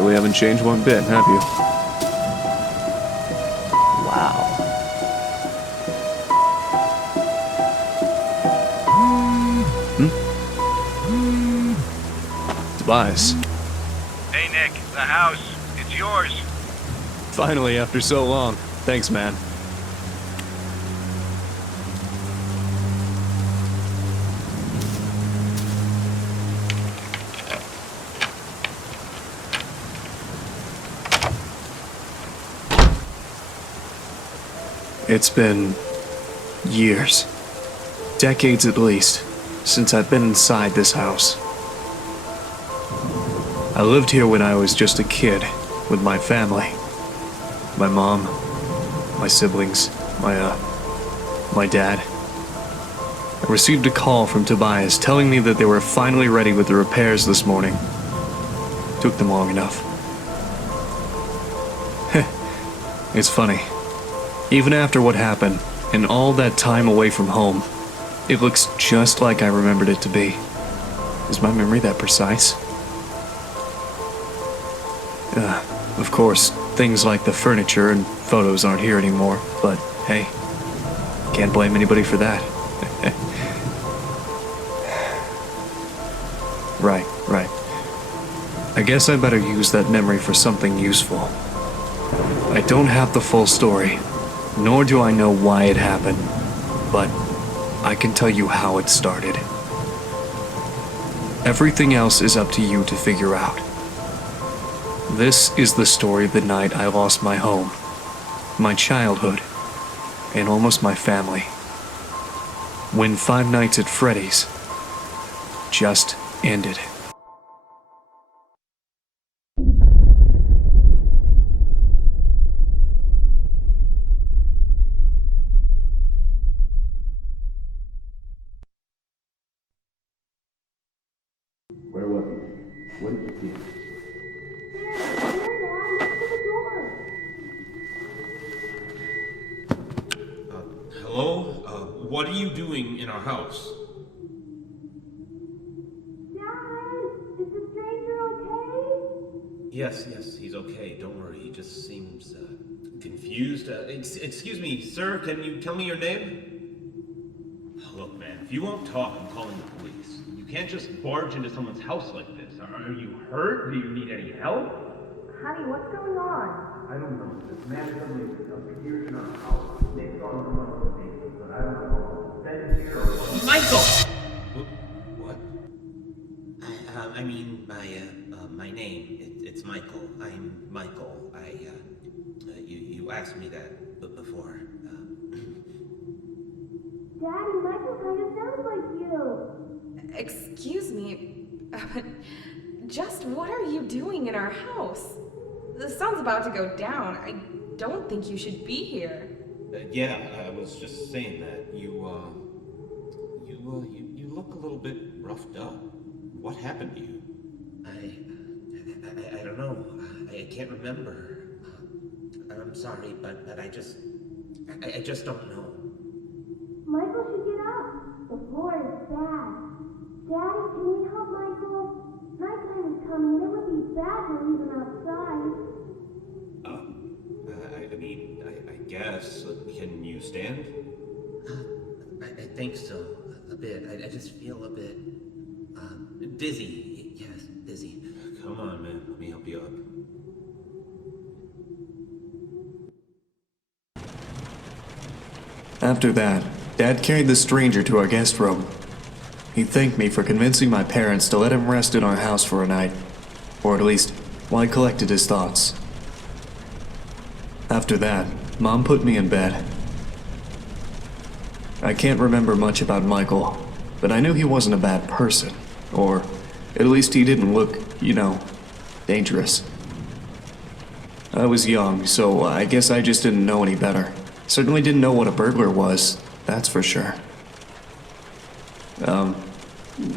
Really haven't changed one bit, have you? Wow. Tobias. Hey Nick, the house. It's yours. Finally, after so long. Thanks, man. It's been years, decades at least, since I've been inside this house. I lived here when I was just a kid with my family. My mom, my siblings, my dad. I received a call from Tobias telling me that they were finally ready with the repairs this morning. Took them long enough. It's funny. Even after what happened, and all that time away from home, it looks just like I remembered it to be. Is my memory that precise? Of course, things like the furniture and photos aren't here anymore, but hey, can't blame anybody for that. Right. I guess I better use that memory for something useful. I don't have the full story. Nor do I know why it happened, but I can tell you how it started. Everything else is up to you to figure out. This is the story of the night I lost my home, my childhood, and almost my family. When 5 Nights at Freddy's just ended. Where was he? What did you see? Hello? What are you doing in our house? Dad, is the stranger okay? Yes, he's okay. Don't worry. He just seems confused. Excuse me, sir. Can you tell me your name? Look, man, if you won't talk, I'm calling the police. You can't just barge into someone's house like this. Are you hurt? Do you need any help? Honey, what's going on? I don't know. This man suddenly appeared in our house. They saw him on the table, but I don't know. Then here or what? Michael! What? I mean, my name, it's Michael. I'm Michael. You asked me that before. Daddy, Michael kind of sounds like you. Excuse me, just what are you doing in our house? The sun's about to go down. I don't think you should be here. Yeah, I was just saying that. You look a little bit roughed up. What happened to you? I don't know. I can't remember. I'm sorry, but I just don't know. Michael should get up. The floor is bad. Daddy, can we help Michael? Nighttime is coming and it would be bad to leave him outside. I guess. Can you stand? I think so. A bit. I just feel a bit dizzy. Yes, dizzy. Come on, man. Let me help you up. After that, Dad carried the stranger to our guest room. He thanked me for convincing my parents to let him rest in our house for a night, or at least while he collected his thoughts. After that, Mom put me in bed. I can't remember much about Michael, but I knew he wasn't a bad person, or at least he didn't look, dangerous. I was young, so I guess I just didn't know any better. Certainly didn't know what a burglar was, that's for sure.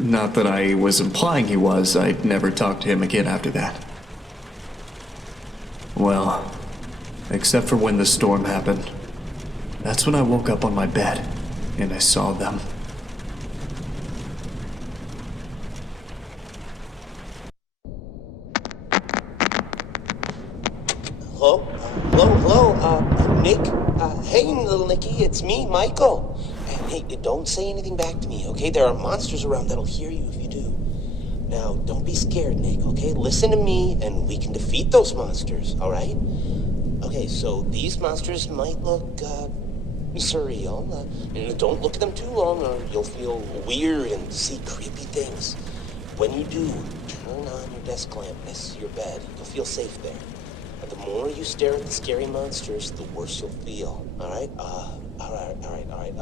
Not that I was implying he was. I'd never talked to him again after that. Well, except for when the storm happened. That's when I woke up on my bed, and I saw them. Hello, Nick? Hey, little Nicky, it's me, Michael. Hey, don't say anything back to me, okay? There are monsters around that'll hear you if you do. Now, don't be scared, Nick, okay? Listen to me, and we can defeat those monsters, all right? Okay, so these monsters might look, surreal. Don't look at them too long, or you'll feel weird and see creepy things. When you do, turn on your desk lamp next to your bed. You'll feel safe there. But the more you stare at the scary monsters, the worse you'll feel. All right? All right.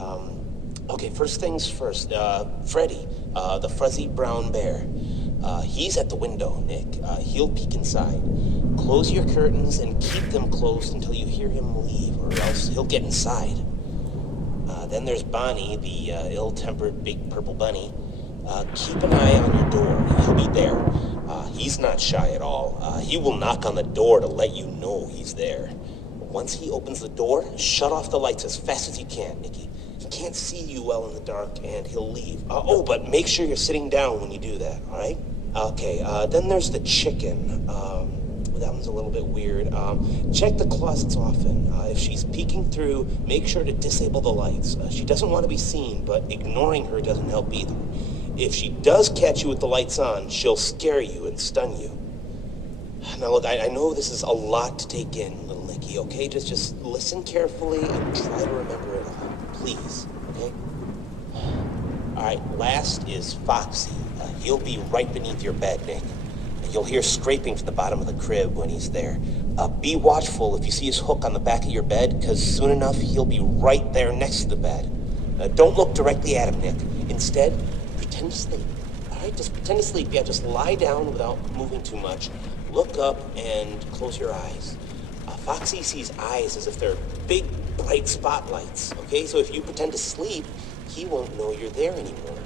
Okay, first things first. Freddy, the fuzzy brown bear. He's at the window, Nick. He'll peek inside. Close your curtains and keep them closed until you hear him leave, or else he'll get inside. Then there's Bonnie, the ill-tempered big purple bunny. Keep an eye on your door. He'll be there. He's not shy at all. He will knock on the door to let you know he's there. Once he opens the door, shut off the lights as fast as you can, Nicky. He can't see you well in the dark, and he'll leave. But make sure you're sitting down when you do that, all right? Okay, then there's the chicken. That one's a little bit weird. Check the closets often. If she's peeking through, make sure to disable the lights. She doesn't want to be seen, but ignoring her doesn't help either. If she does catch you with the lights on, she'll scare you and stun you. Now look, I know this is a lot to take in, little Nicky, okay? Just listen carefully and try to remember it all, please, okay? All right, last is Foxy. He'll be right beneath your bed, Nick. You'll hear scraping from the bottom of the crib when he's there. Be watchful if you see his hook on the back of your bed, because soon enough, he'll be right there next to the bed. Don't look directly at him, Nick. Instead, pretend to sleep. All right, just pretend to sleep. Yeah, just lie down without moving too much. Look up and close your eyes. Foxy sees eyes as if they're big, bright spotlights, okay? So if you pretend to sleep, he won't know you're there anymore.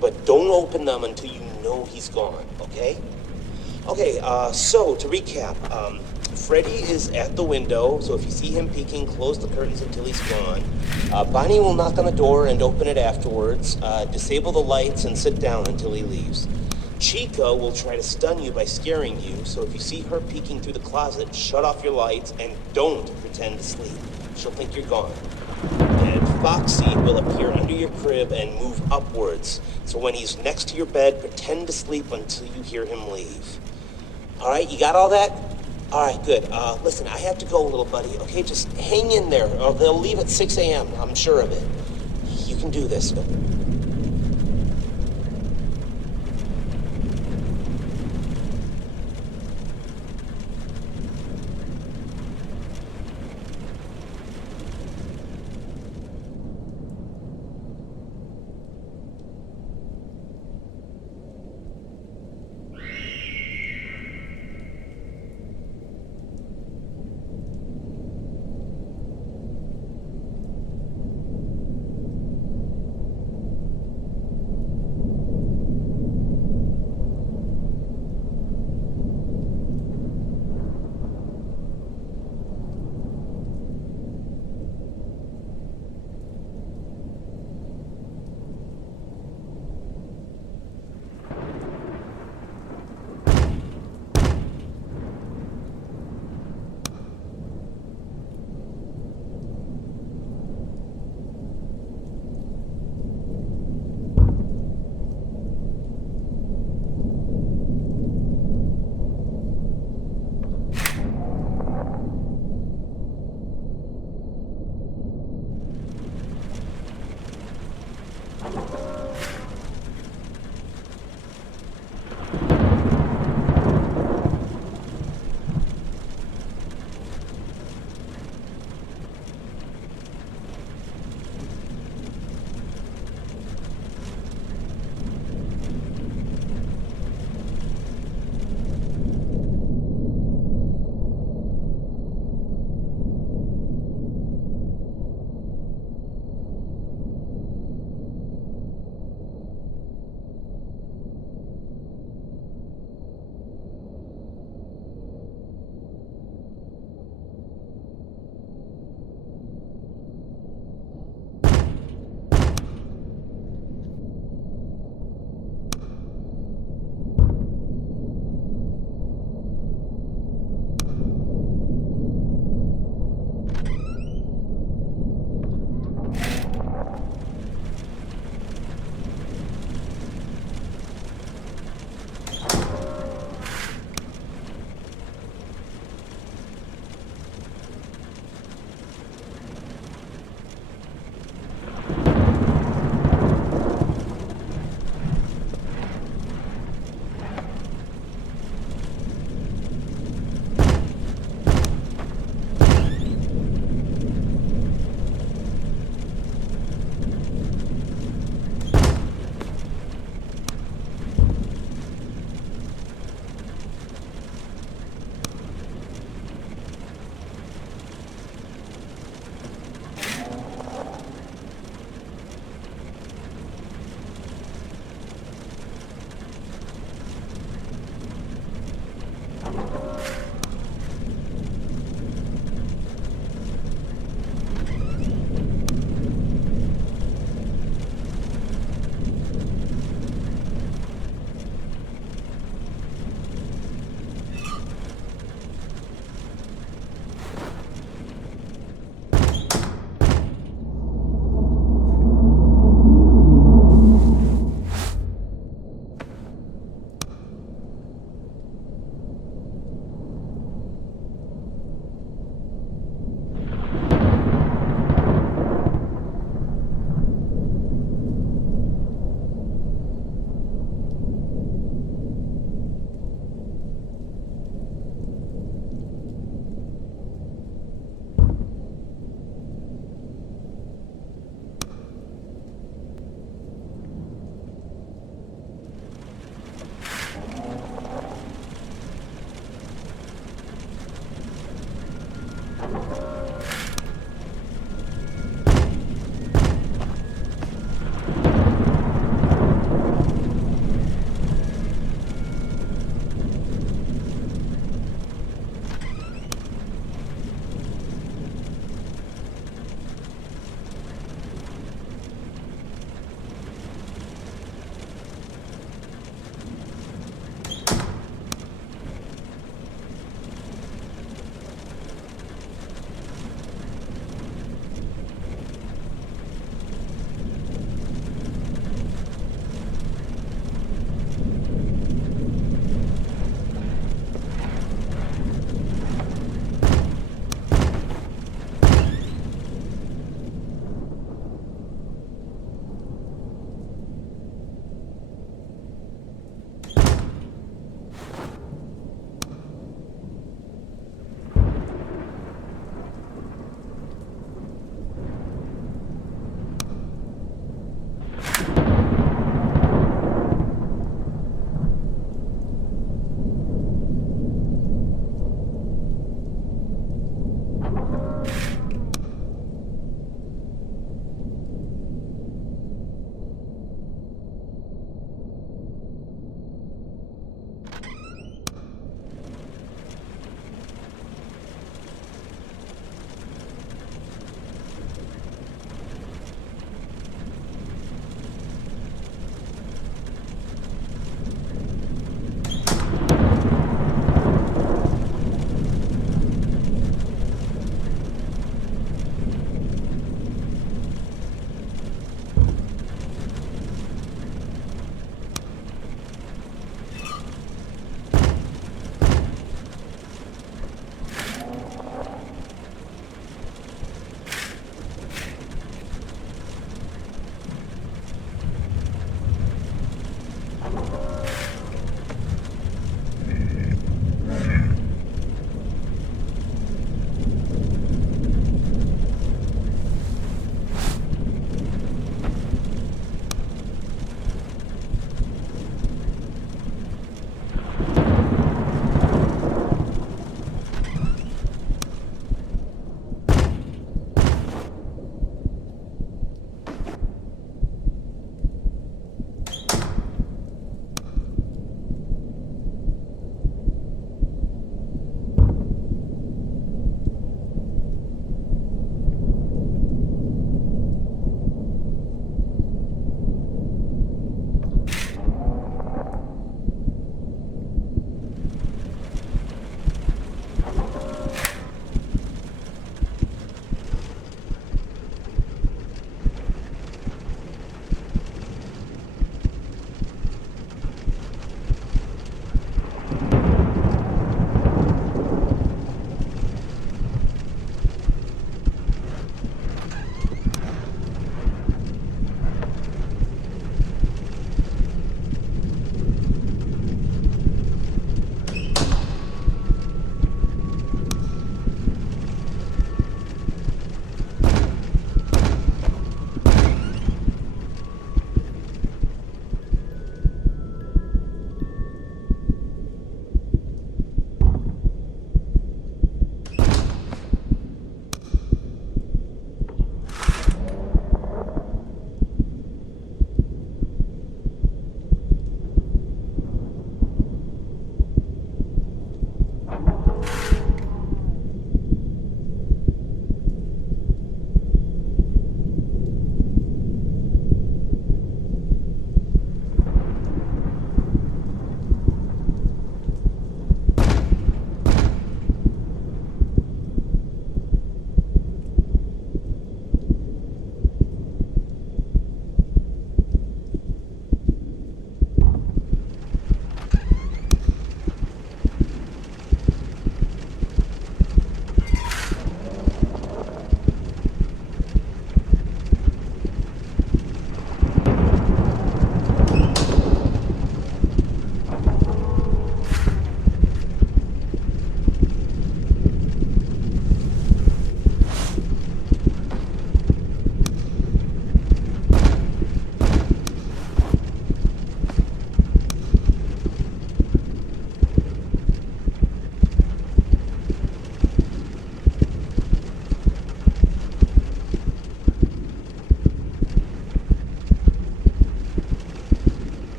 But don't open them until you know he's gone, okay? Okay, so to recap, Freddy is at the window, so if you see him peeking, close the curtains until he's gone. Bonnie will knock on the door and open it afterwards. Disable the lights and sit down until he leaves. Chica will try to stun you by scaring you, so if you see her peeking through the closet, shut off your lights and don't pretend to sleep. She'll think you're gone. And Foxy will appear under your crib and move upwards, so when he's next to your bed, pretend to sleep until you hear him leave. All right, you got all that? All right, good. Listen, I have to go, little buddy, okay? Just hang in there, or they'll leave at 6 a.m., I'm sure of it. You can do this.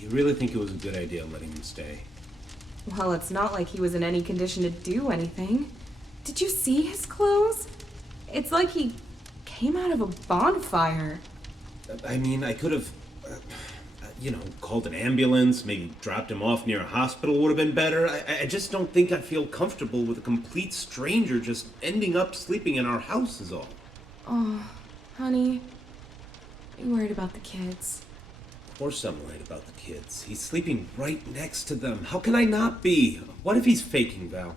You really think it was a good idea letting him stay? Well, it's not like he was in any condition to do anything. Did you see his clothes? It's like he came out of a bonfire. I mean, I could have, called an ambulance, maybe dropped him off near a hospital would have been better. I just don't think I feel comfortable with a complete stranger just ending up sleeping in our house is all. Oh, honey, are you worried about the kids? Of course I'm worried about the kids. He's sleeping right next to them. How can I not be? What if he's faking, Val?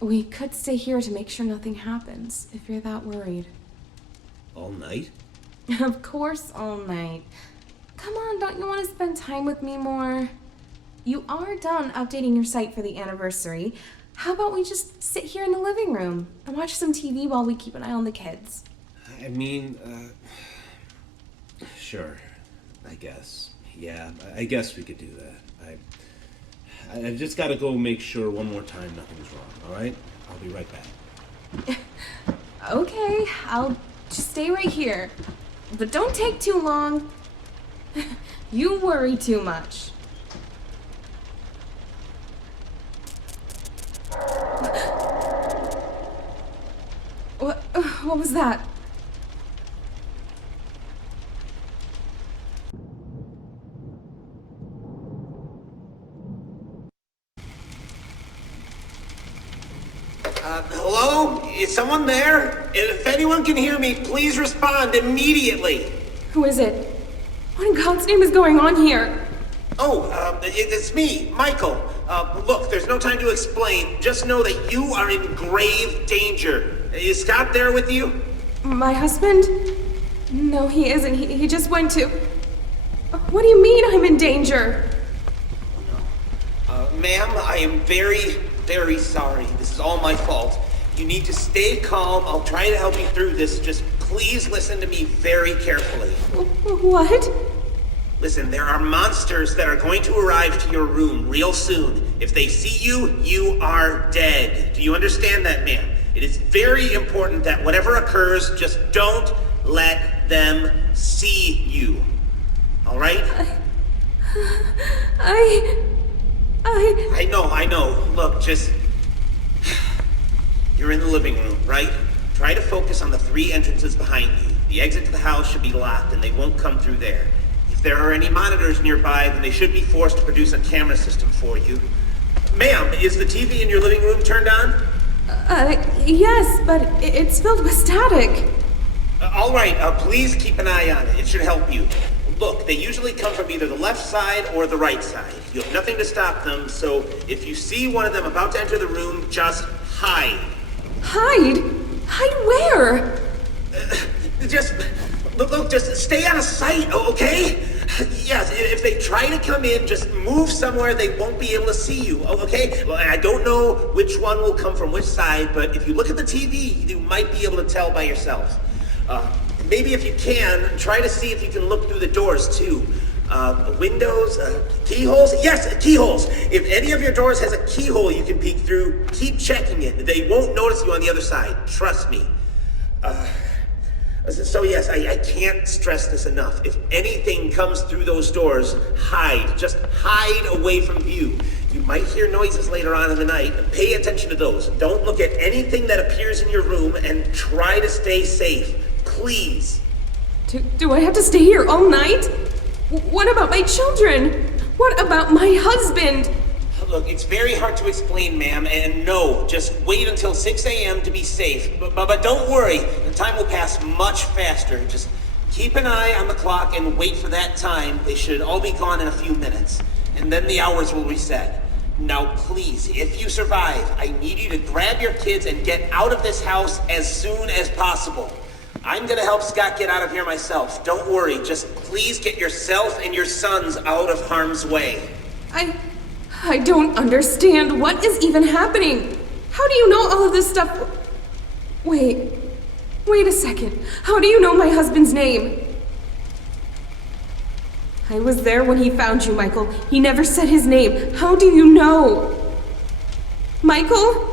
We could stay here to make sure nothing happens, if you're that worried. All night? Of course, all night. Come on, don't you want to spend time with me more? You are done updating your site for the anniversary. How about we just sit here in the living room and watch some TV while we keep an eye on the kids? I mean, sure, I guess. Yeah, I guess we could do that. I've just got to go make sure one more time nothing's wrong, all right? I'll be right back. Okay, I'll just stay right here. But don't take too long. You worry too much. What was that? Hello? Is someone there? If anyone can hear me, please respond immediately. Who is it? What in God's name is going on here? It's me, Michael. Look, there's no time to explain. Just know that you are in grave danger. Is Scott there with you? My husband? No, he isn't. He just went to... What do you mean I'm in danger? Ma'am, I am very, very sorry. This is all my fault. You need to stay calm. I'll try to help you through this. Just please listen to me very carefully. What? Listen, there are monsters that are going to arrive to your room real soon. If they see you, you are dead. Do you understand that, ma'am? It is very important that whatever occurs, just don't let them see you. All right? I know. Look, just... You're in the living room, right? Try to focus on the 3 entrances behind you. The exit to the house should be locked and they won't come through there. If there are any monitors nearby, then they should be forced to produce a camera system for you. Ma'am, is the TV in your living room turned on? Yes, but it's filled with static. All right, please keep an eye on it. It should help you. Look, they usually come from either the left side or the right side. You have nothing to stop them, so if you see one of them about to enter the room, just hide. Hide? Hide where? Just stay out of sight, okay? Yes, if they try to come in, just move somewhere they won't be able to see you, okay? Well, I don't know which one will come from which side, but if you look at the TV, you might be able to tell by yourself. Maybe if you can, try to see if you can look through the doors, too. Windows, keyholes? Yes, keyholes. If any of your doors has a keyhole you can peek through, keep checking it. They won't notice you on the other side. Trust me. So yes, I can't stress this enough. If anything comes through those doors, hide. Just hide away from view. You might hear noises later on in the night. Pay attention to those. Don't look at anything that appears in your room and try to stay safe. Please. Do I have to stay here all night? What about my children? What about my husband? Look, it's very hard to explain, ma'am, and no, just wait until 6 a.m. to be safe. But don't worry, the time will pass much faster. Just keep an eye on the clock and wait for that time. They should all be gone in a few minutes, and then the hours will reset. Now, please, if you survive, I need you to grab your kids and get out of this house as soon as possible. I'm gonna help Scott get out of here myself. Don't worry, just please get yourself and your sons out of harm's way. I don't understand. What is even happening? How do you know all of this stuff? Wait a second. How do you know my husband's name? I was there when he found you, Michael. He never said his name. How do you know? Michael?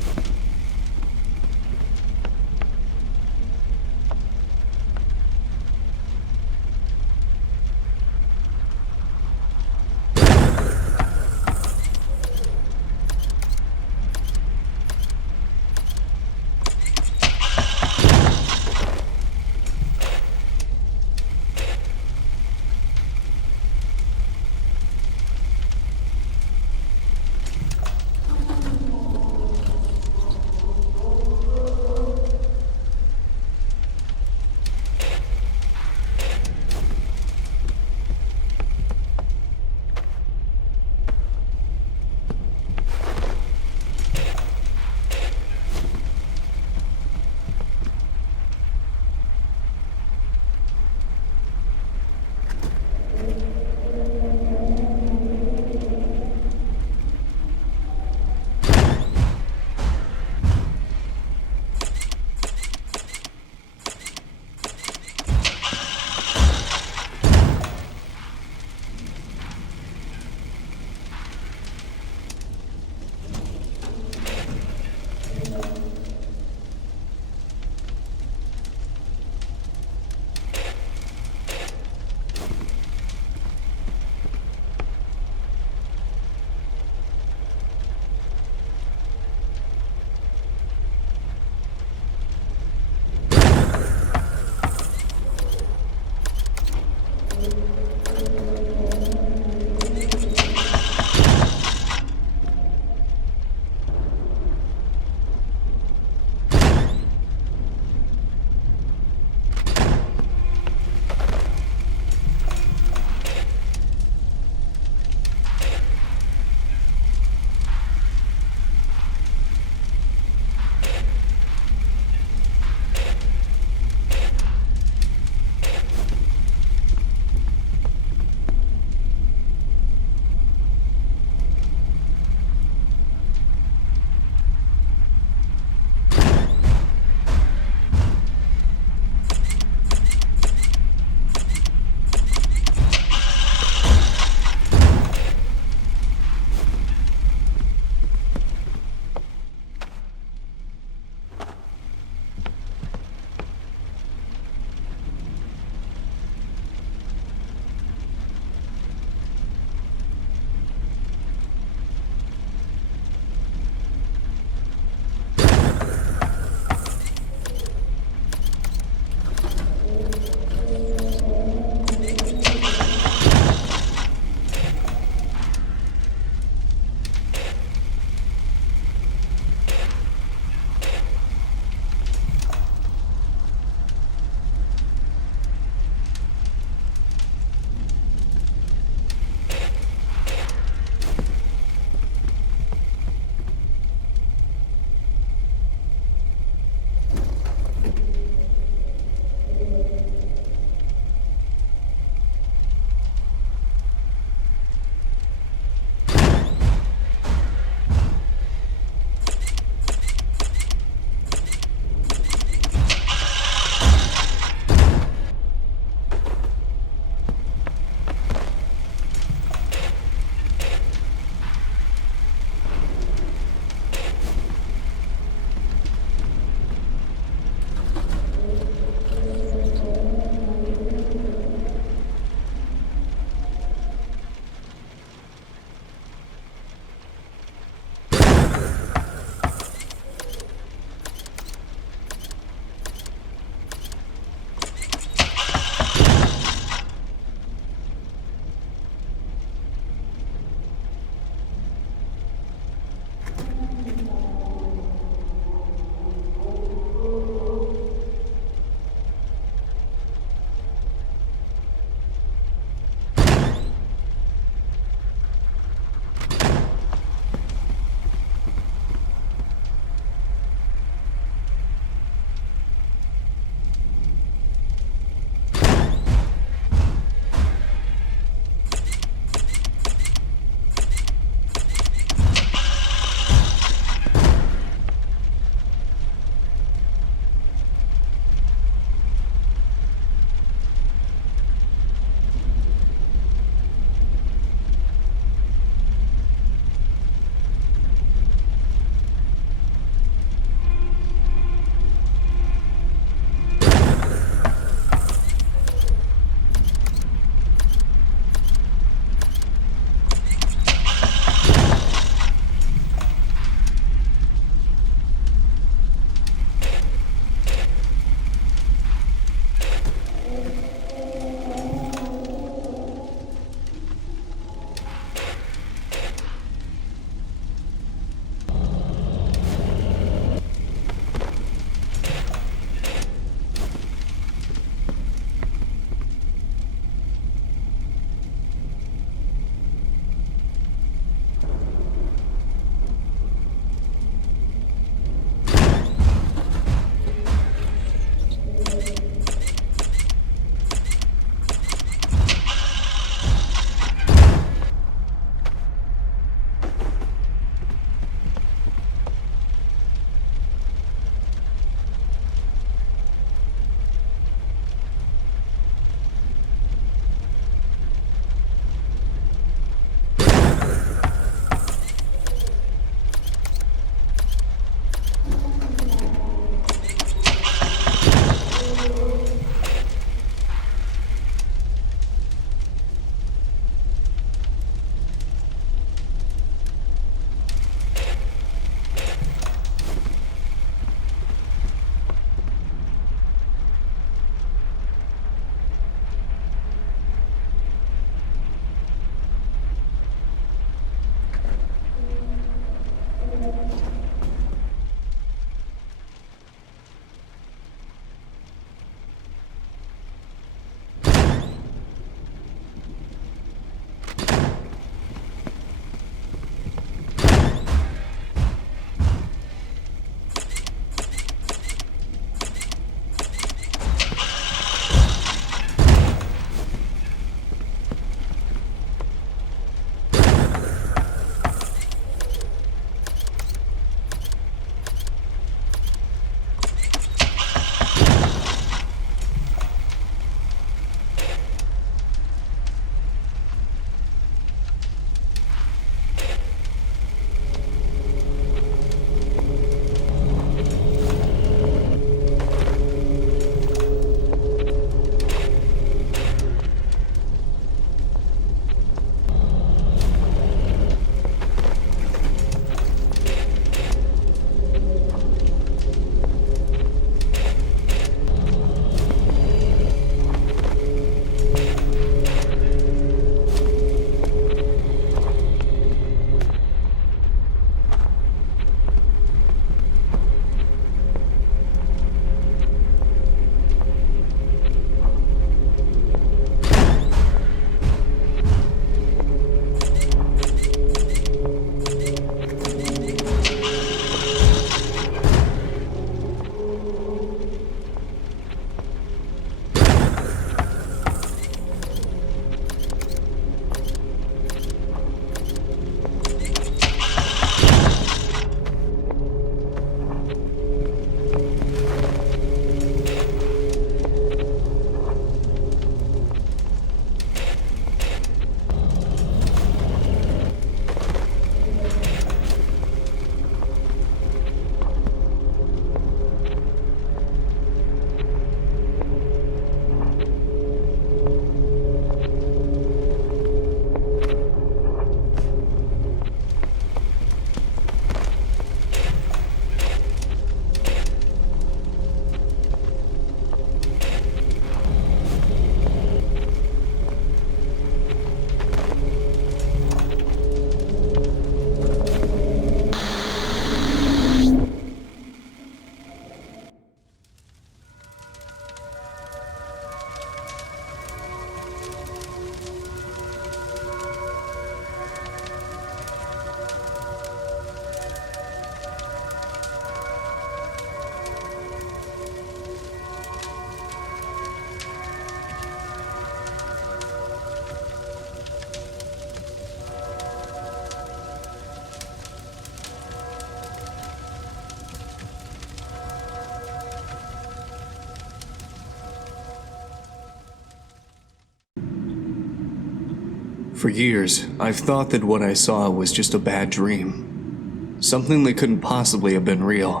For years, I've thought that what I saw was just a bad dream. Something that couldn't possibly have been real.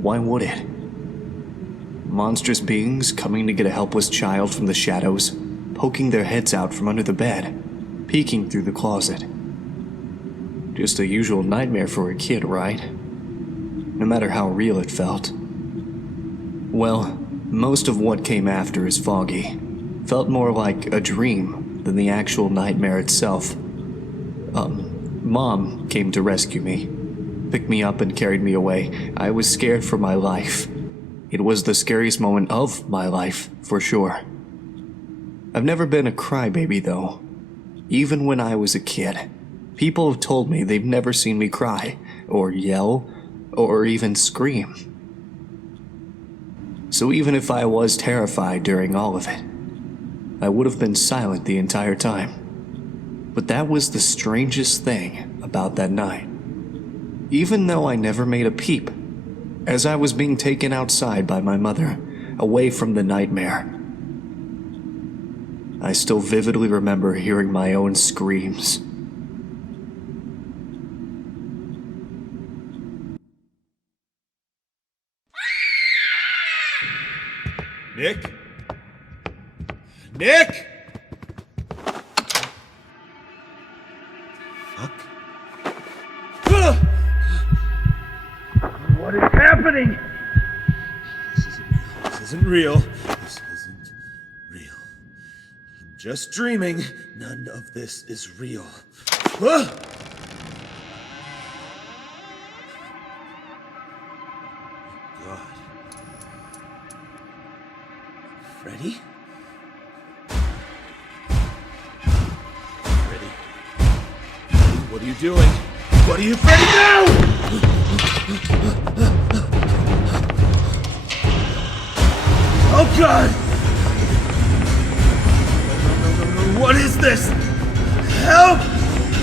Why would it? Monstrous beings coming to get a helpless child from the shadows, poking their heads out from under the bed, peeking through the closet. Just a usual nightmare for a kid, right? No matter how real it felt. Well, most of what came after is foggy. Felt more like a dream than the actual nightmare itself. Mom came to rescue me. Picked me up and carried me away. I was scared for my life. It was the scariest moment of my life, for sure. I've never been a crybaby, though. Even when I was a kid, people have told me they've never seen me cry, or yell, or even scream. So even if I was terrified during all of it, I would have been silent the entire time. But that was the strangest thing about that night. Even though I never made a peep, as I was being taken outside by my mother, away from the nightmare, I still vividly remember hearing my own screams. Nick? Nick? Fuck. What is happening? This isn't real. This isn't real. I'm just dreaming. None of this is real. Ah! God. Freddy? Freddy? What are you doing? What are you, Freddy? No! Oh God! No. What is this? Help!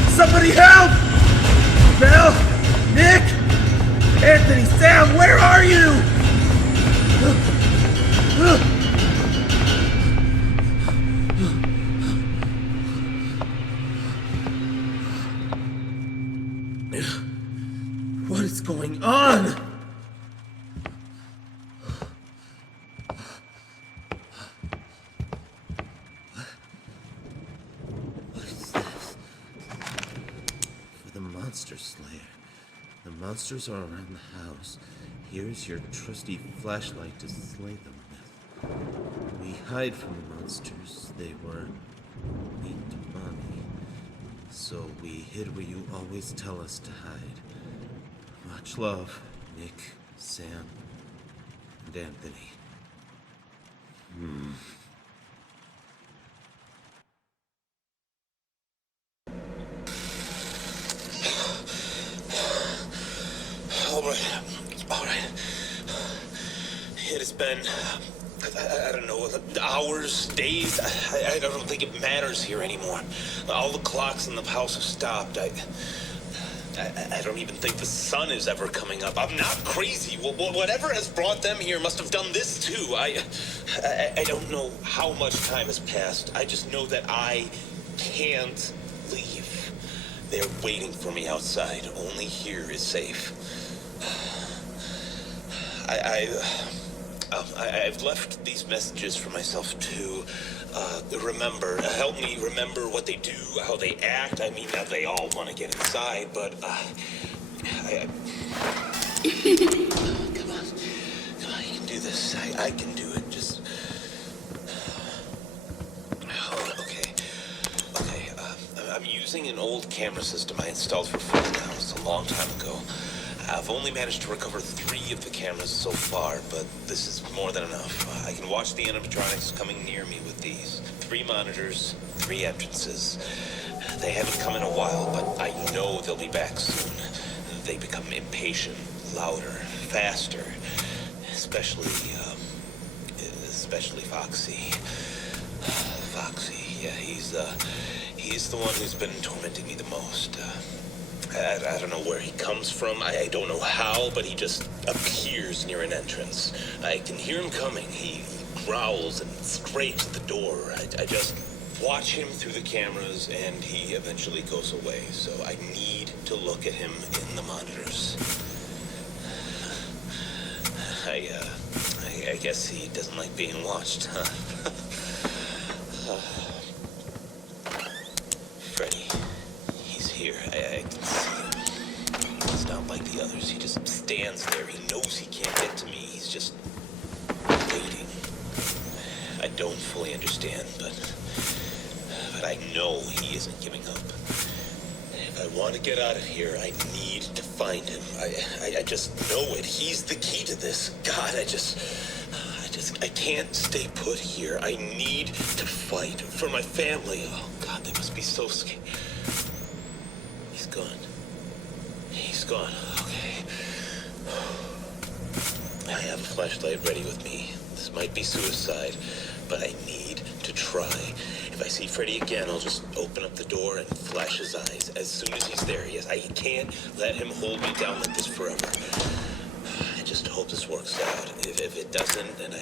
Somebody help! Belle? Nick? Anthony? Sam? Where are you? What is going on? What is this? For the monster slayer. The monsters are around the house. Here's your trusty flashlight to slay them with. We hide from the monsters. They were weak to mommy. So we hid where you always tell us to hide. Much love, Nick, Sam, and Anthony. All right. It has been, I don't know, hours, days. I don't think it matters here anymore. All the clocks in the house have stopped. I don't even think the sun is ever coming up. I'm not crazy. Whatever has brought them here must have done this too. I don't know how much time has passed. I just know that I can't leave. They're waiting for me outside. Only here is safe. I've left these messages for myself too. Remember, help me remember what they do, how they act. I mean, now they all want to get inside, but come on, you can do this. I can do it. Just okay. I'm using an old camera system I installed for fun now. It's a long time ago. I've only managed to recover 3 of the cameras so far, but this is more than enough. I can watch the animatronics coming near me with these. 3 monitors, 3 entrances. They haven't come in a while, but I know they'll be back soon. They become impatient, louder, faster. Especially Foxy. Foxy, yeah, he's the one who's been tormenting me the most. I don't know where he comes from. I don't know how, but he just appears near an entrance. I can hear him coming. He growls and scrapes at the door. I just watch him through the cameras, and he eventually goes away. So I need to look at him in the monitors. I guess he doesn't like being watched, huh? Freddy, he's here. I can see him. He's not like the others. He just stands there. He knows he can't get to me. He's just waiting. I don't fully understand, but I know he isn't giving up. If I want to get out of here, I need to find him. I just know it. He's the key to this. God, I can't stay put here. I need to fight for my family. Oh, God, they must be so scared. He's gone. He's gone. Okay. I have a flashlight ready with me. This might be suicide, but I need to try. If I see Freddy again, I'll just open up the door and flash his eyes as soon as he's there. Yes, I can't let him hold me down like this forever. I just hope this works out. If it doesn't, then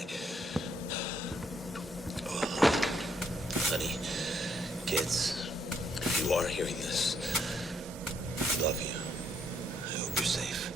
Oh, honey, kids, if you are hearing this, I love you. I hope you're safe.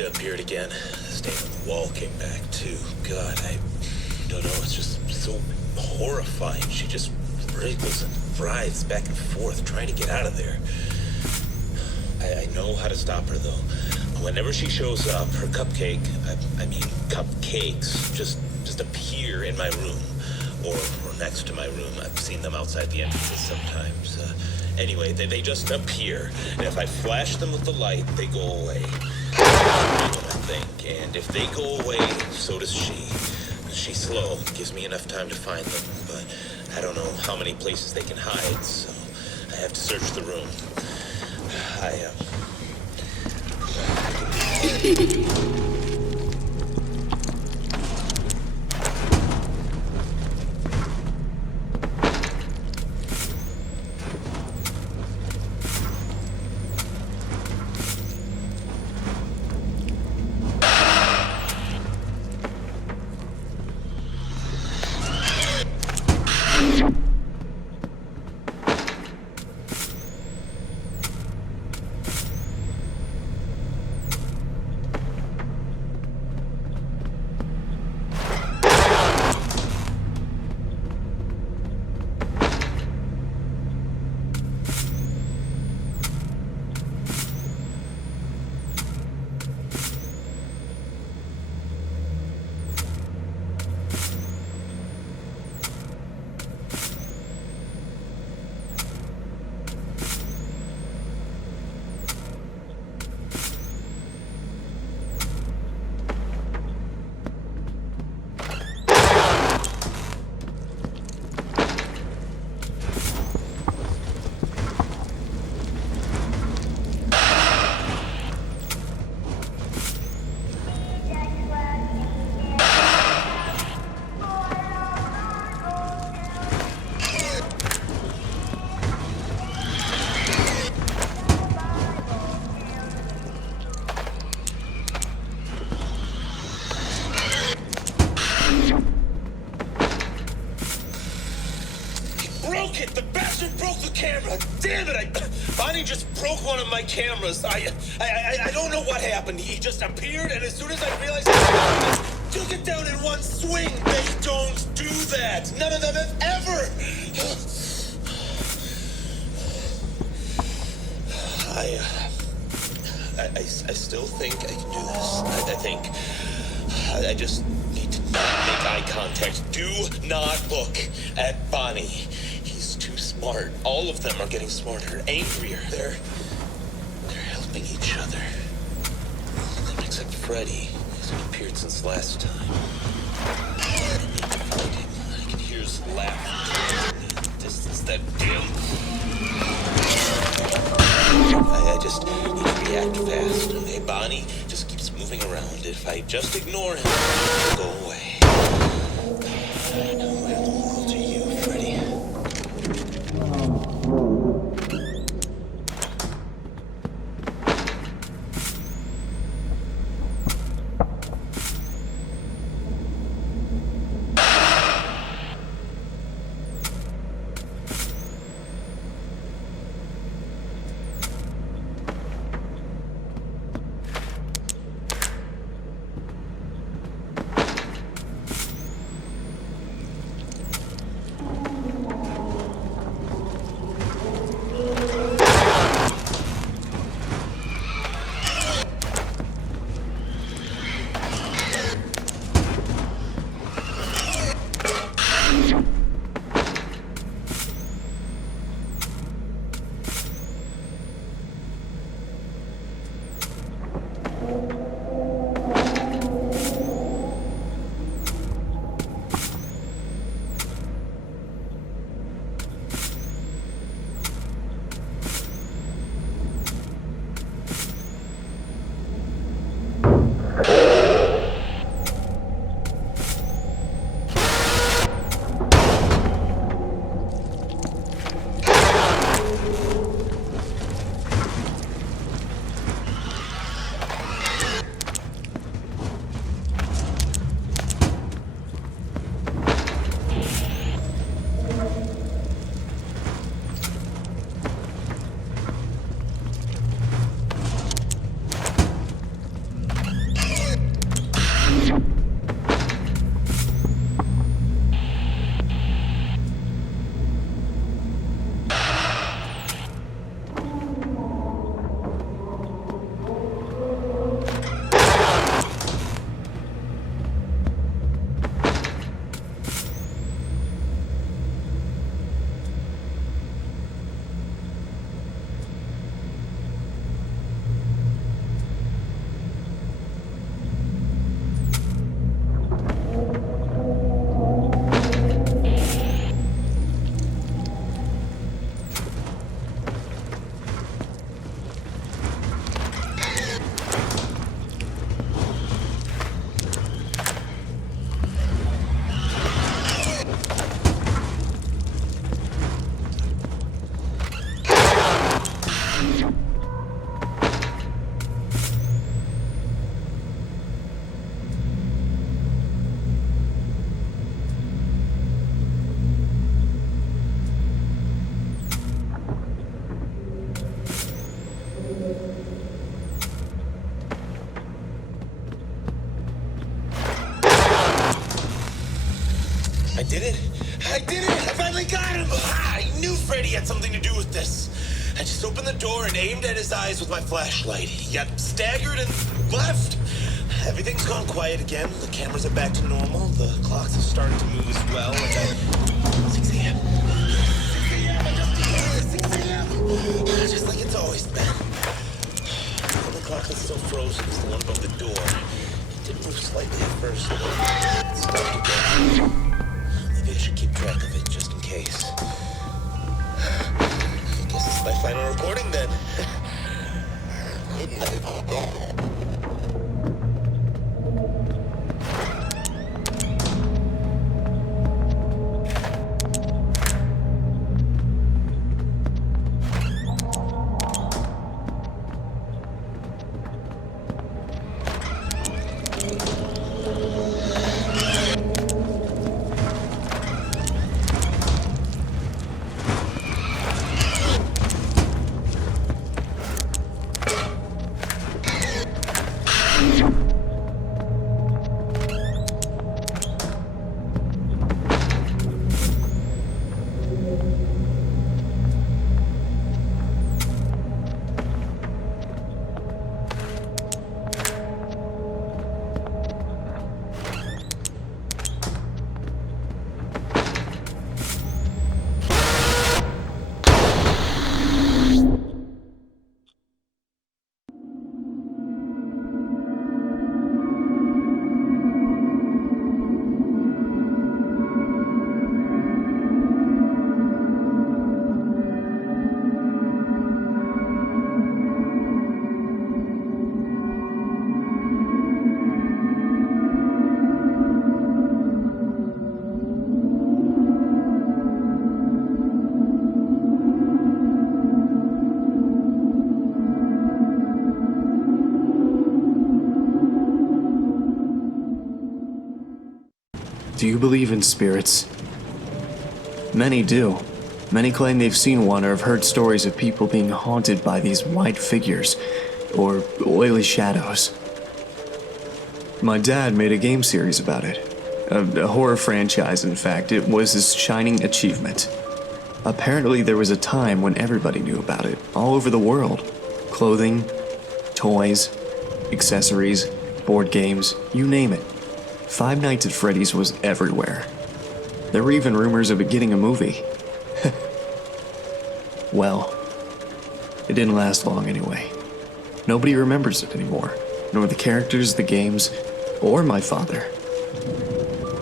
Appeared again. The stain on the wall came back too. God, I don't know. It's just so horrifying. She just wriggles and writhes back and forth, trying to get out of there. I know how to stop her though. Whenever she shows up, her cupcakes, just appear in my room or next to my room. I've seen them outside the entrances sometimes. Anyway, they just appear, and if I flash them with the light, they go away. I think, and if they go away, so does she. She's slow, gives me enough time to find them, but I don't know how many places they can hide, so I have to search the room. Broke it! The bastard broke the camera! Damn it! Bonnie just broke one of my cameras. I don't know what happened. He just appeared, and as soon as I realized I took it down in one swing. They don't do that. None of them have ever. I still think I can do this. I just need to not make eye contact. Do not look at Bonnie. He's too smart. All of them are getting smarter, angrier. They're helping each other. All of them except Freddy. He hasn't appeared since last time. I need to find him. I can hear his laughter in the distance. That I just need to react fast. Okay, Bonnie just keeps moving around. If I just ignore him, he'll go away. I know where the world to you, Freddy. I did it! I did it! I finally got him! I knew Freddy had something to do with this. I just opened the door and aimed at his eyes with my flashlight. He got staggered and left. Everything's gone quiet again. The cameras are back to normal. The clocks have started to move as well. And 6 a.m. 6 a.m. I just did 6 a.m. Just like it's always been. The clock that's still frozen is the one above the door. It did move slightly at first, but it stopped again. Maybe I should keep track of it just in case. I guess it's my final recording then. Good night. Do you believe in spirits? Many do. Many claim they've seen one or have heard stories of people being haunted by these white figures, or oily shadows. My dad made a game series about it. A horror franchise, in fact. It was his shining achievement. Apparently there was a time when everybody knew about it, all over the world. Clothing, toys, accessories, board games, you name it. Five Nights at Freddy's was everywhere. There were even rumors of it getting a movie. Well, it didn't last long anyway. Nobody remembers it anymore, nor the characters, the games, or my father.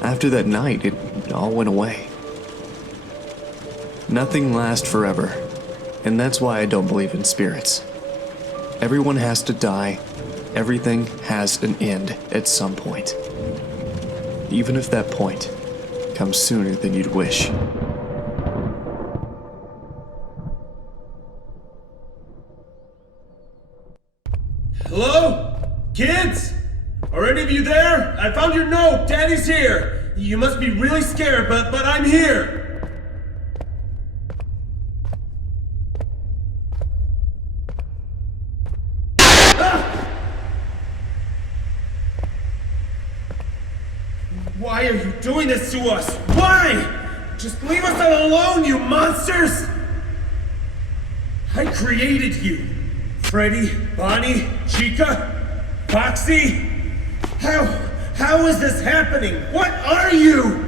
After that night, it all went away. Nothing lasts forever, and that's why I don't believe in spirits. Everyone has to die. Everything has an end at some point. Even if that point comes sooner than you'd wish. Hello? Kids? Are any of you there? I found your note. Daddy's here. You must be really scared, but I'm here. Why are you doing this to us? Why? Just leave us alone, you monsters! I created you. Freddy, Bonnie, Chica, Foxy. How is this happening? What are you?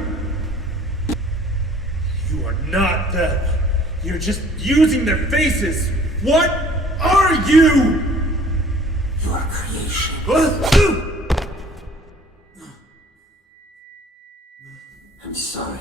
You are not them. You're just using their faces. What are you? Your creation. I'm sorry.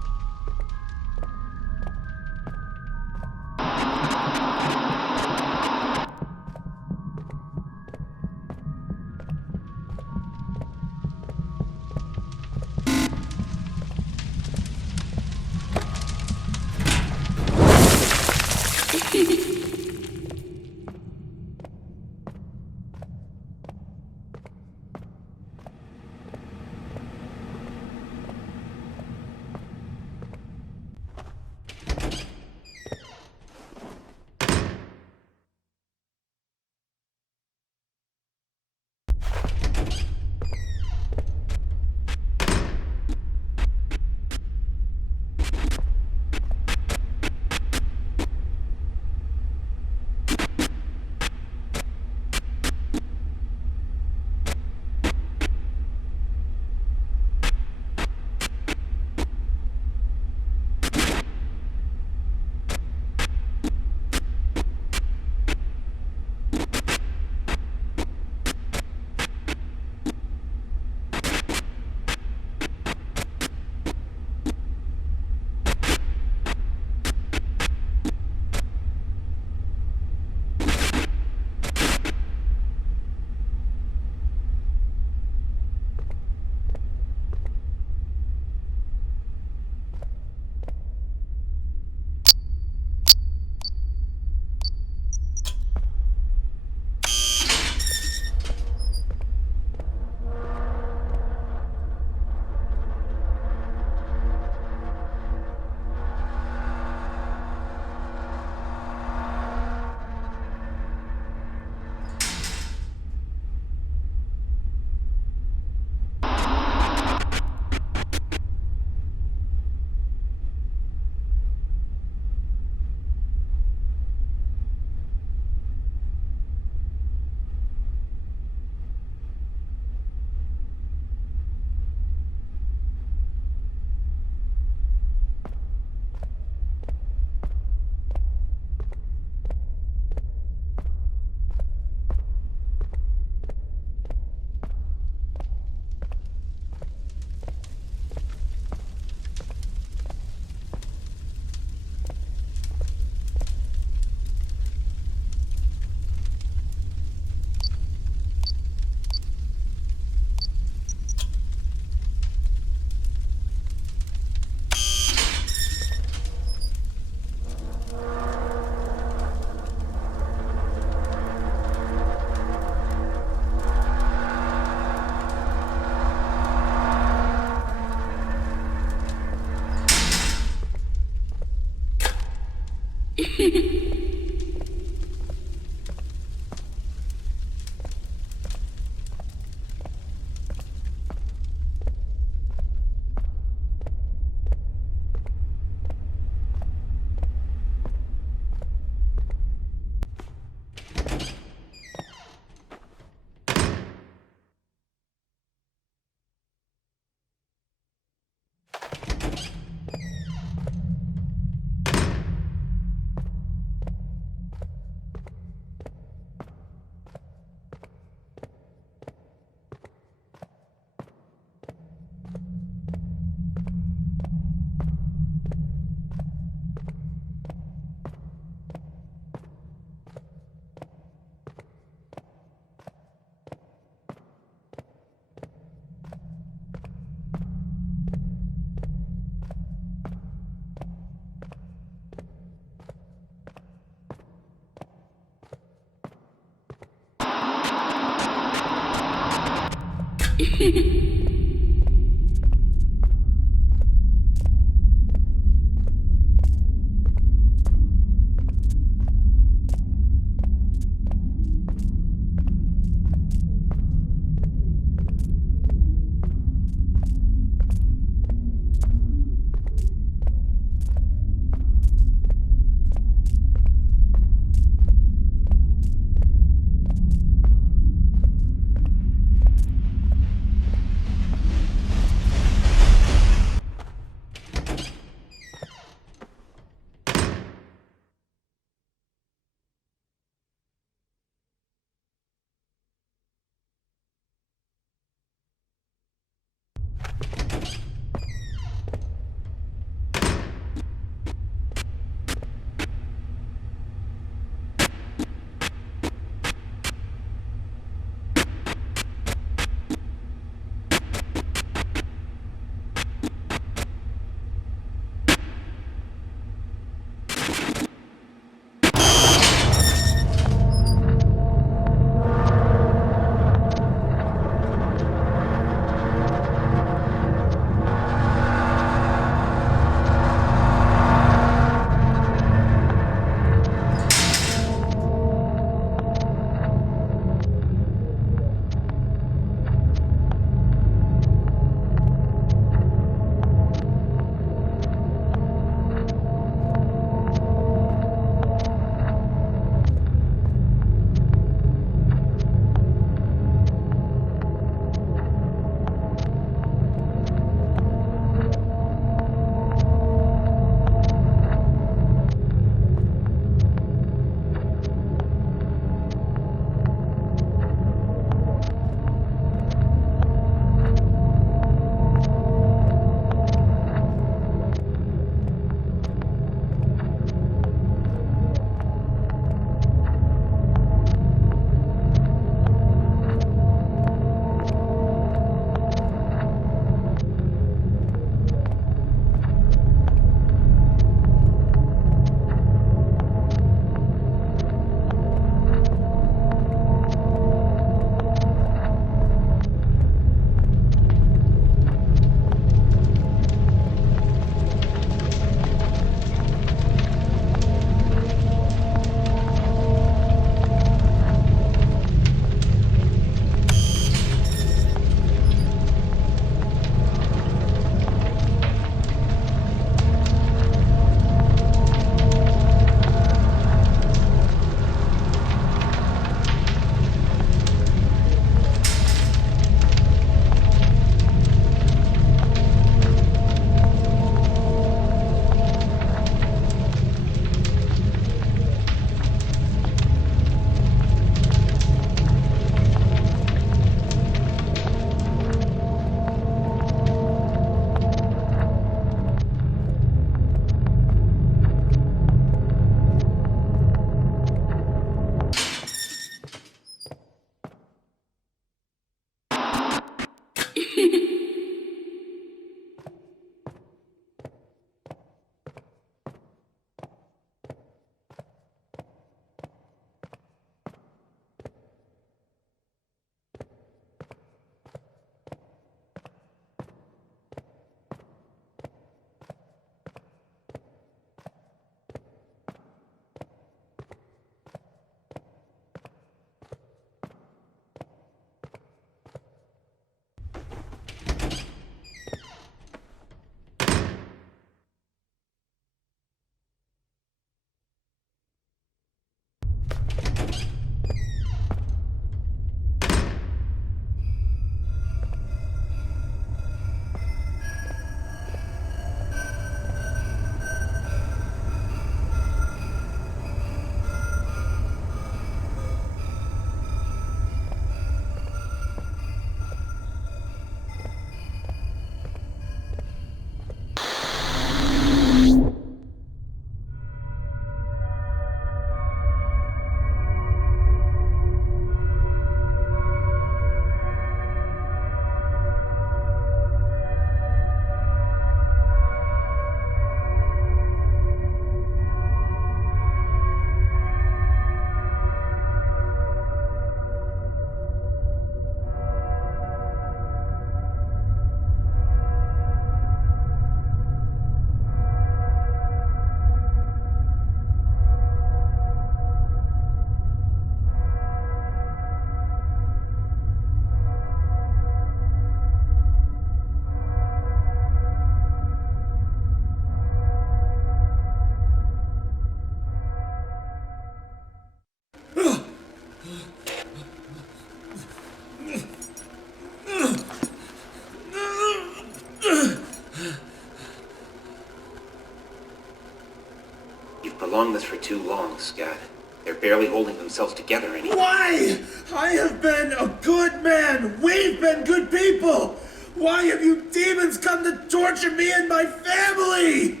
this for too long, Scott. They're barely holding themselves together anymore. Why? I have been a good man. We've been good people. Why have you demons come to torture me and my family?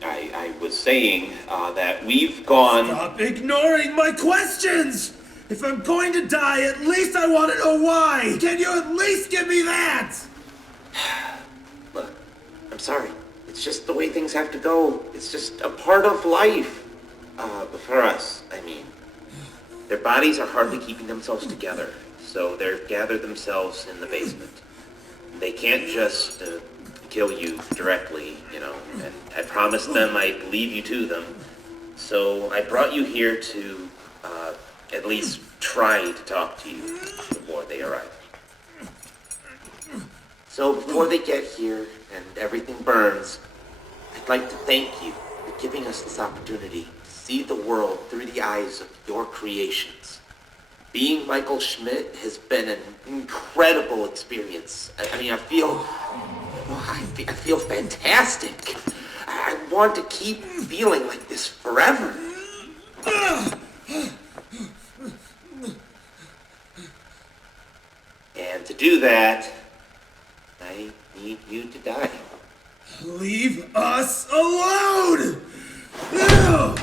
I was saying, that we've gone... Stop ignoring my questions! If I'm going to die, at least I want to know why! Can you at least give me that? Look, I'm sorry. It's just the way things have to go. It's just a part of life. For us, I mean. Their bodies are hardly keeping themselves together, so they've gathered themselves in the basement. They can't just kill you directly, you know, and I promised them I'd leave you to them. So I brought you here to at least try to talk to you before they arrive. So before they get here and everything burns, I'd like to thank you for giving us this opportunity to see the world through the eyes of your creations. Being Michael Schmidt has been an incredible experience. I mean, I feel fantastic. I want to keep feeling like this forever. And to do that, I need you to die. Leave us alone! Ugh!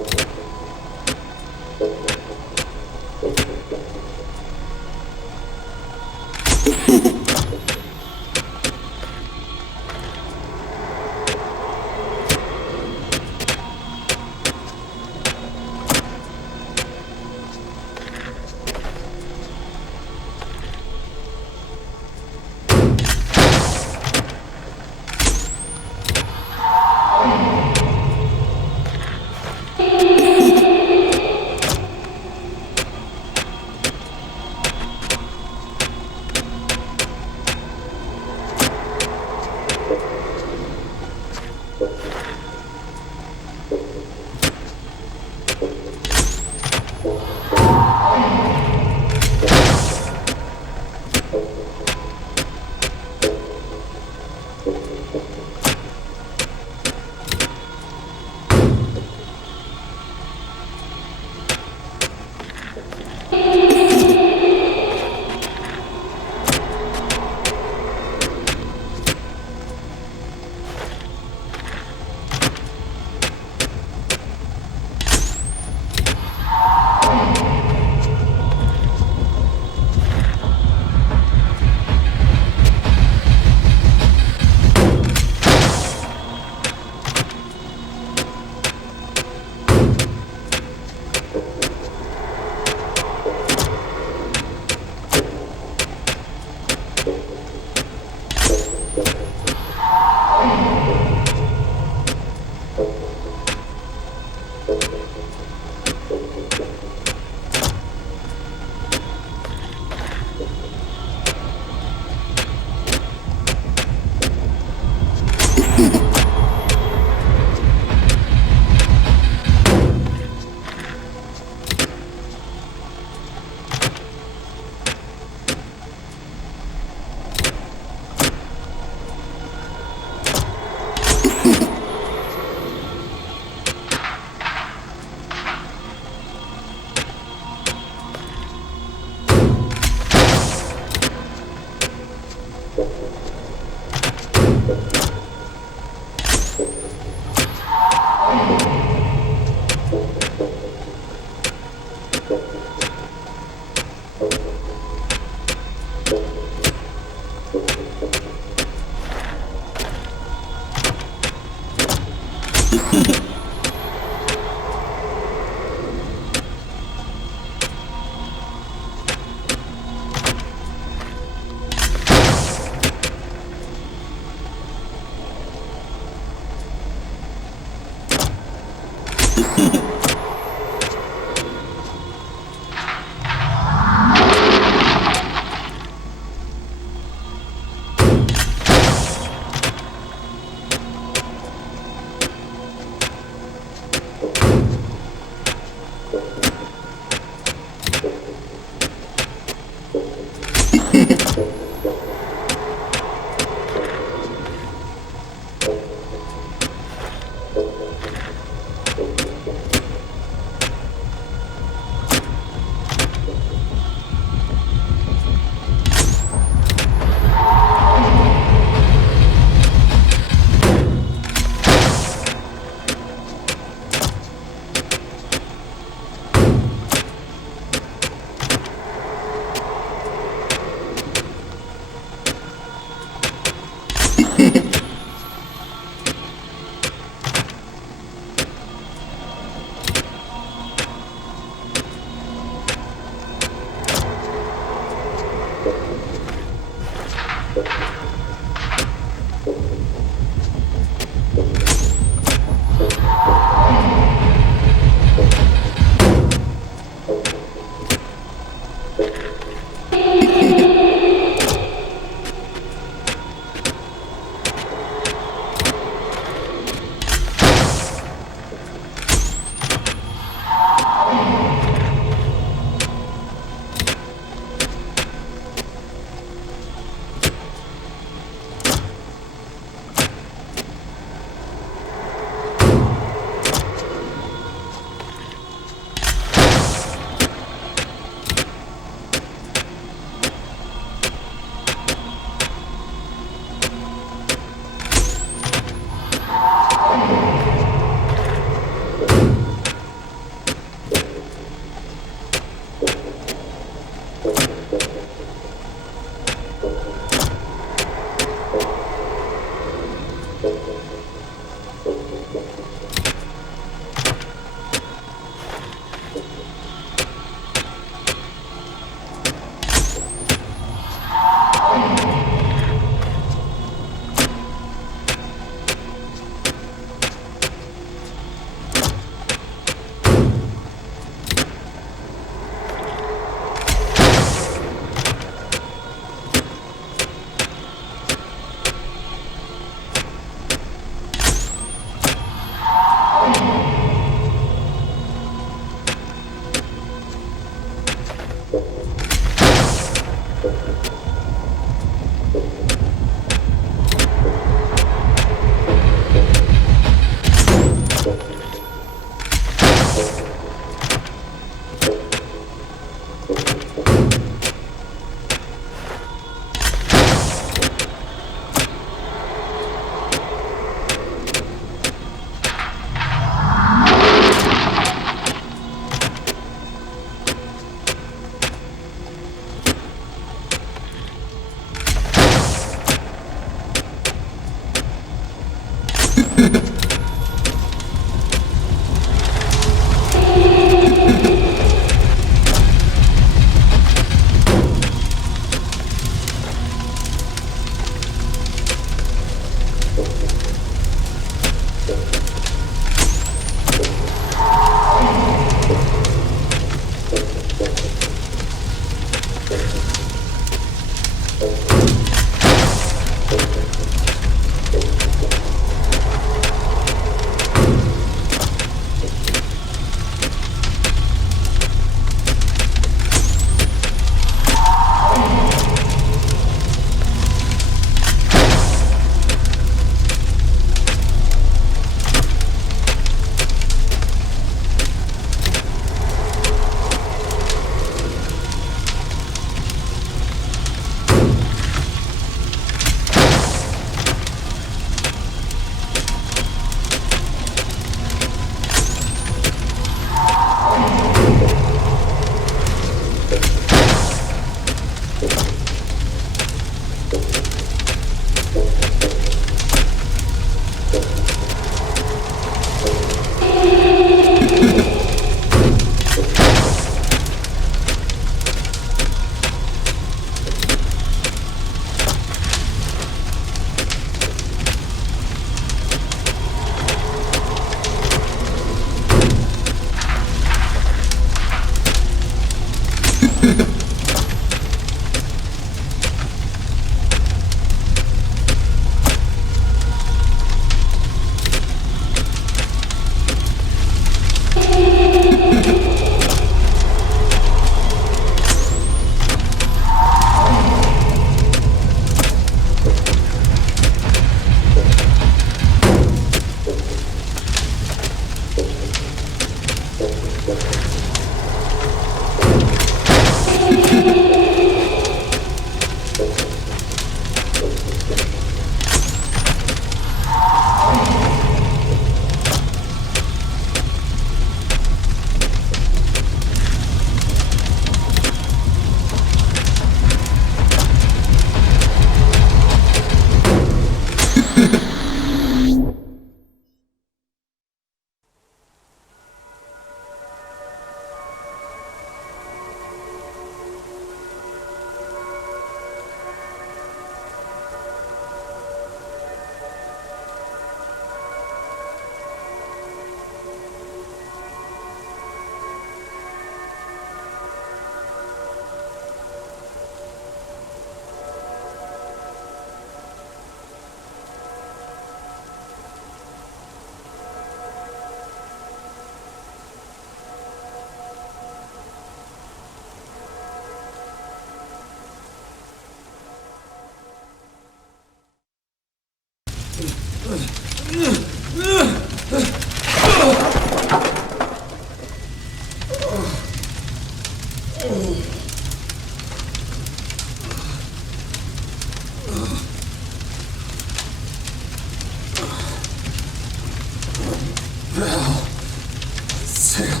Sam,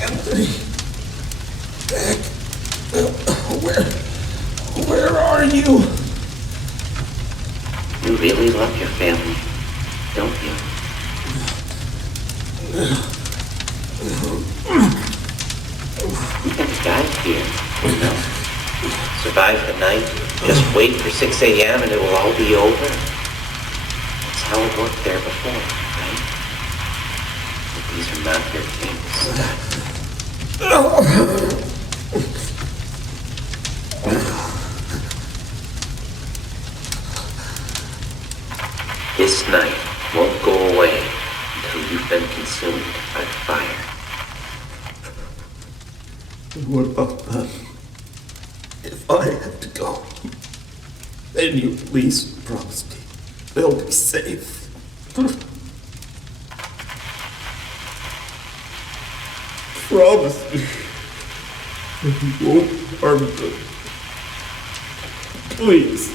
Anthony, Nick, where are you? You really love your family, don't you? You can die here, you know. Survive the night, just wait for 6 a.m. and it will all be over. That's how it worked there before, right? But these are not your things. This night won't go away until you've been consumed by the fire. What about them? If I have to go, then you at least promise me they'll be safe. Promise me that you won't harm them. Please.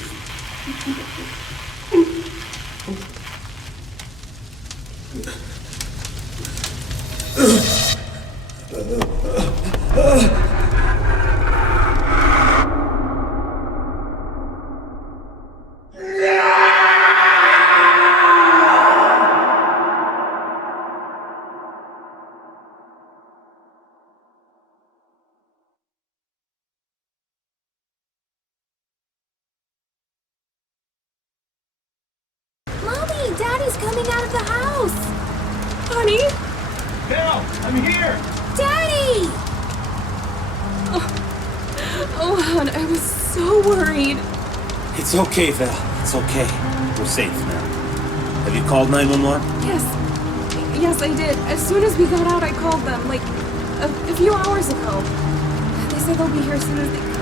Mommy, Daddy's coming out of the house. Honey? Val, I'm here! Daddy! Oh, hon, I was so worried. It's okay, Val. It's okay. We're safe now. Have you called 911? Yes, I did. As soon as we got out, I called them, like, a few hours ago. They said they'll be here as soon as they could.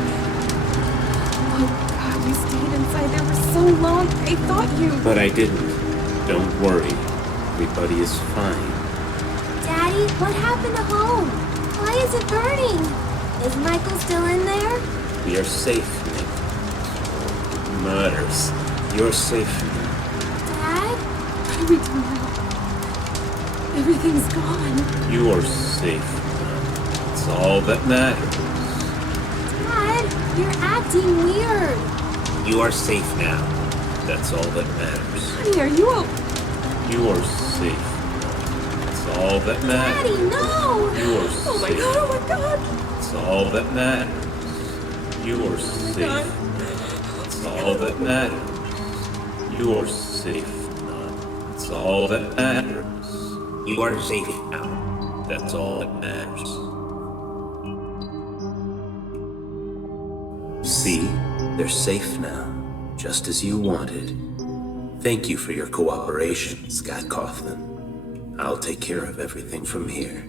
Oh, God, we stayed inside there for so long. I thought you... But I didn't. Don't worry. Everybody is fine. Daddy, what happened to home? Why is it burning? Is Michael still in there? We are safe, Nick. Matters. You're safe now. Dad? What do we do now? Everything's gone. You are safe now. It's all that matters. Dad, you're acting weird. You are safe now. That's all that matters. Honey, are you okay? You are safe. That's all that matters. Daddy, no! You are Oh my safe. God, oh my God. That's all that matters. You are safe. That's all that matters. You are safe now. That's all that matters. You are safe now. That's all that matters. See? They're safe now. Just as you wanted. Thank you for your cooperation, Scott Cawthon. I'll take care of everything from here.